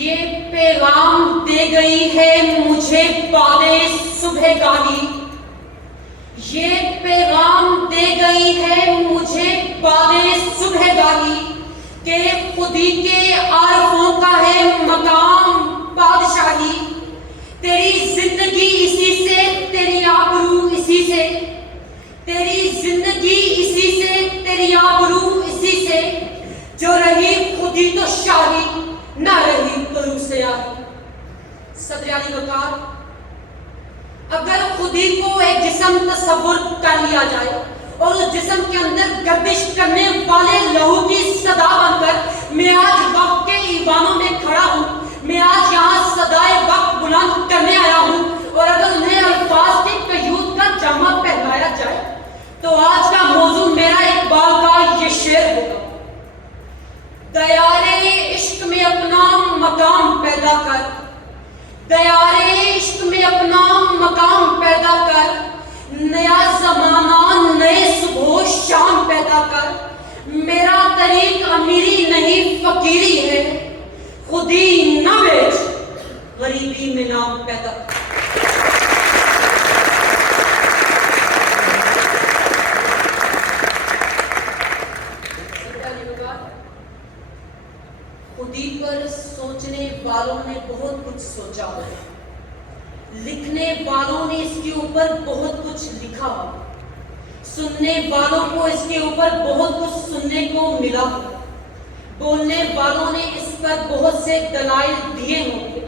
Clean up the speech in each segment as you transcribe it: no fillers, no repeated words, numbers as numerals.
یہ پیغام دے گئی ہے مجھے بادے صبح گاہی، یہ پیغام دے گئی ہے مجھے بادے صبح گاہی کہ خودی کے عارفوں کا ہے مقام بادشاہی، تیری زندگی اسی سے، تیری آبرو اسی سے، تیری زندگی اسی سے، تیری آبرو اسی سے، جو رہی خودی تو شاہی، نہ رہی تو روسیاہی۔ صدر علی وقار، اگر خودی کو ایک جسم تصور کر لیا جائے اور اس جسم کے اندر گردش کرنے والے لہو کی صدا بن کر میں آج وقت کے ایوانوں میں کھڑا ہوں، میں آج یہاں صدائے وقت بلند کرنے آیا ہوں، اور اگر انہیں الفاظ کے قیود کا جامہ پہنایا جائے تو آج کا موضوع میرا اقبال کا یہ شعر ہوگا: دیارے عشق میں اپنا مقام پیدا کر، دیارے عشق میں اپنا مقام پیدا کر، نیا زمانہ نئے صبح و شام پیدا کر، میرا طریق امیری نہیں فقیری ہے، خودی نہ بیچ غریبی میں نام پیدا کر۔ خودی پر سوچنے والوں نے بہت کچھ سوچا ہو، لکھنے والوں نے اس کے اوپر بہت کچھ لکھا ہو، سننے والوں کو اس کے اوپر بہت کچھ سننے کو ملا ہو، بولنے والوں نے اس پر بہت سے دلائل دیے ہوں گے،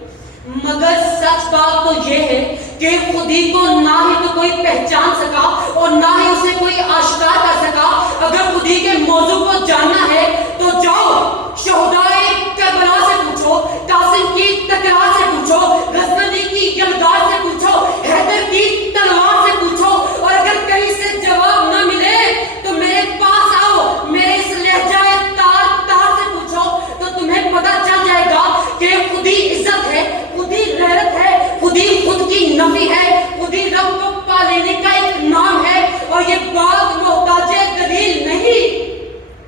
مگر سچ بات تو یہ ہے کہ خودی کو نہ ہی تو کوئی پہچان سکا اور نہ ہی اسے کوئی آشکار کر سکا۔ اگر خودی کے موضوع کو جاننا ہے تو جاؤ شہدائے کربلا سے پوچھو، قاسم کی تکرار سے پوچھو، غزنوی کی یلغار سے پوچھو، حیدر کی تلوار سے پوچھو، اور اگر کہیں سے جواب نہ ملے تو میرے پاس آؤ، میرے اس لہجہ تار تار سے پوچھو، تو تمہیں پتہ چل جائے گا کہ خودی عزت ہے، خودی غیرت ہے، خودی خود کی نفی ہے، خودی رب کو پا لینے کا ایک نام ہے، اور یہ بات محتاج دلیل نہیں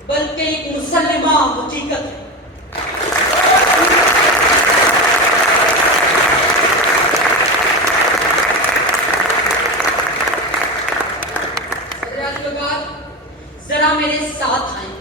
بلکہ ایک مسلمہ حقیقت ہے۔ ذرا میرے ساتھ آئیں،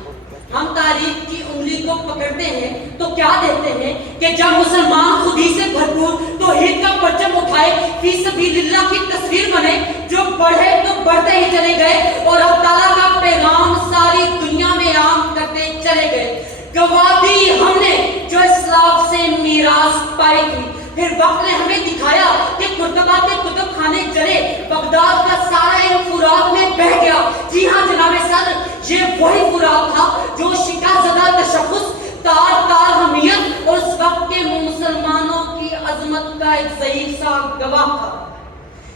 ہم تاریخ کی انگلی کو پکڑتے ہیں تو کیا دیکھتے ہیں کہ جب مسلمان خودی سے بھرپور توحید کا پرچم اٹھائے، فی سبیل اللہ کی تصویر بنے، جو بڑھے تو بڑھتے ہی چلے گئے اور اب تعالیٰ کا پیغام ساری دنیا میں عام کرتے چلے گئے۔ گواہ دی ہم نے جو اسلاف سے میراث پائی تھی، پھر وقت نے ہمیں دکھایا کہ قرطبہ کے کتب خانے جلے، بغداد کا سارا علم فرات میں بہہ گیا۔ جی ہاں جناب صدر، یہ وہی فرات تھا جو شکا زدہ تشخص، تار تار حمیت اور اس وقت کے مسلمانوں کی عظمت کا ایک ضعیف سا گواہ تھا۔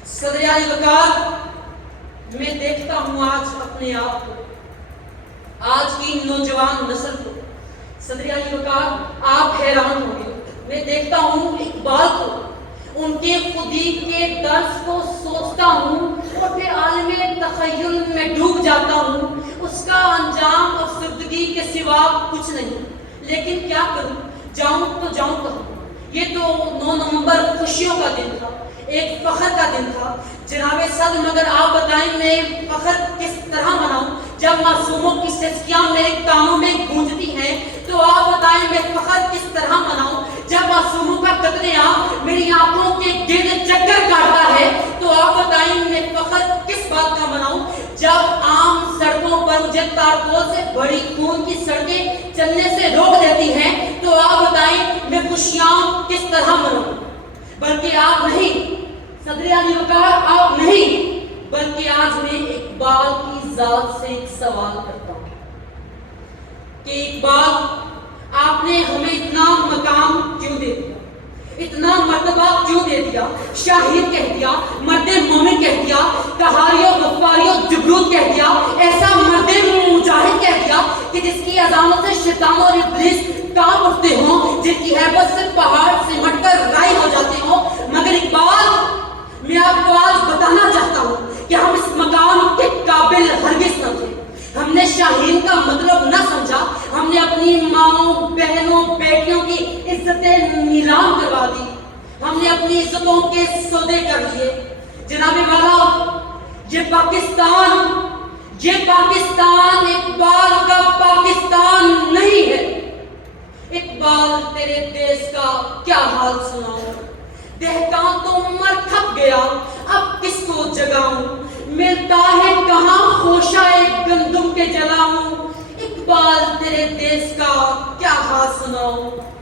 صدر علی وقار، میں دیکھتا ہوں آج اپنے آپ کو، آج کی نوجوان نسل کو۔ صدر علی وقار، آپ حیران ہوں گے، میں دیکھتا ہوں اقبال کو، ان کے خودی کے درس کو سوچتا ہوں اور پھر عالم تخیل میں ڈوب جاتا ہوں۔ اس کا انجام افسردگی کے سوا کچھ نہیں، لیکن کیا کروں، جاؤں تو جاؤں کہاں۔ یہ تو 9 نومبر خوشیوں کا دن تھا، ایک فخر کا دن تھا جناب صدر، مگر آپ بتائیں میں فخر کس طرح مناؤں جب معصوموں کی سسکیاں میرے کانوں میں گونجتی ہیں؟ تو آپ بتائیں میں فخر کس طرح مناؤں جب معصوموں کا قتل عام میری آنکھوں کے گرد چکر کاٹتا ہے؟ تو آپ بتائیں میں فخر کس بات کا مناؤں جب عام سڑکوں پر مجھے تارکول سے بڑی خون کی سڑکیں چلنے سے روک دیتی ہیں؟ تو آپ بتائیں میں خوشیاں کس طرح مناؤں؟ بلکہ آپ نہیں صدر علی وقار، آپ نہیں، بلکہ آج میں اقبال کی ذات سے ایک سوال کرتا ہوں کہ اقبال، آپ نے ہمیں اتنا مقام کیوں دے دیا، اتنا مرتبہ کیوں دے دیا؟ شاہد کہہ دیا، مرد مومن کہہ دیا، کہاریو غفاریو جبروت کہہ دیا، ایسا مرد مجاہد کہہ دیا کہ جس کی اذانوں سے شیطان اور ابلیس کانپ اٹھتے ہوں، جن کی ہیبت سے پہاڑ سمٹ کر رائی ہو جاتے ہوں۔ مگر اقبال، میں آپ کو آج بتانا چاہتا ہوں کہ ہم اس مقام کے قابل ہرگز نہ تھے۔ ہم نے شاہین کا مطلب نہ سمجھا، ہم نے اپنی ماؤں، بہنوں، بیٹیوں کی عزتیں نیلام کروا دی, ہم نے اپنی عزتوں کے سودے کر لیے. جناب والا, یہ پاکستان اقبال کا پاکستان نہیں ہے. اقبال تیرے دیس کا کیا حال سناؤں, دہقان تو مر کھپ گیا, اب کس کو جگاؤں, ملتا ہے کہاں خوشہ گندم کے جلاؤں. اقبال تیرے دیس کا کیا حال سناؤں.